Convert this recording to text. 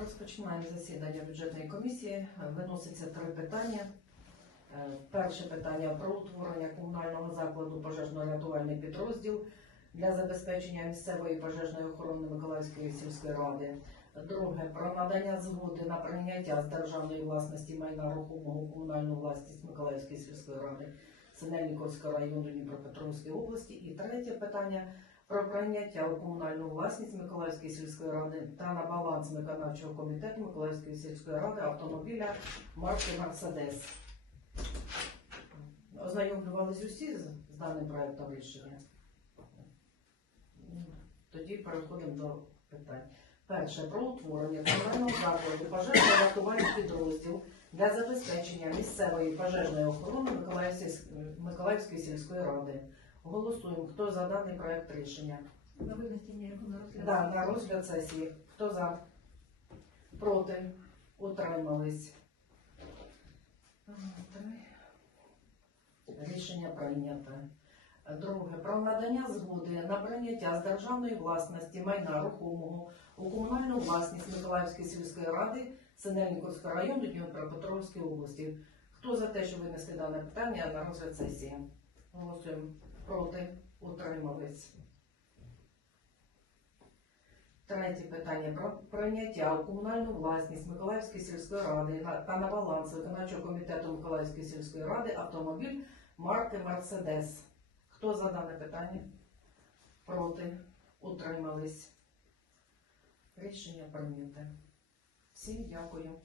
Розпочинаємо засідання бюджетної комісії. Виноситься три питання. Е, Перше питання про утворення комунального закладу пожежно-рятувальний підрозділ для забезпечення місцевої пожежної охорони Миколаївської сільської ради. Друге про надання згоди на прийняття з державної власності майна рухомого комунальну власність Миколаївської сільської ради Синельниковського району Дніпропетровської області. І третє питання про прийняття у комунальну власність Миколаївської сільської ради та на баланс виконавчого комітету Миколаївської сільської ради автомобіля марки Мерседес. Ознайомлювались усі з, даним проектом рішення? Тоді переходимо до питань. Перше про утворення комунального закладу пожежно-рятувальний підрозділ для забезпечення місцевої пожежної охорони Миколаївської сільської ради. Голосуємо. Хто за даний проект рішення? На винесення його на розгляд. Да, на розгляд сесії. Хто за? Проти? Утримались? Три. Рішення прийнято. Друге. Про надання згоди на прийняття з державної власності майна рухомого у комунальну власність Миколаївської сільської ради Синельниковського району Дніпропетровської області. Хто за те, що винесли дане питання на розгляд сесії? Голосуємо. Проти? Утримались? Третє питання про прийняття у комунальну власність Миколаївської сільської ради та на баланс виконавчого комітету Миколаївської сільської ради автомобіль марки Мерседес. Хто за дане питання? Проти? Утримались? Рішення прийняте. Всім дякую.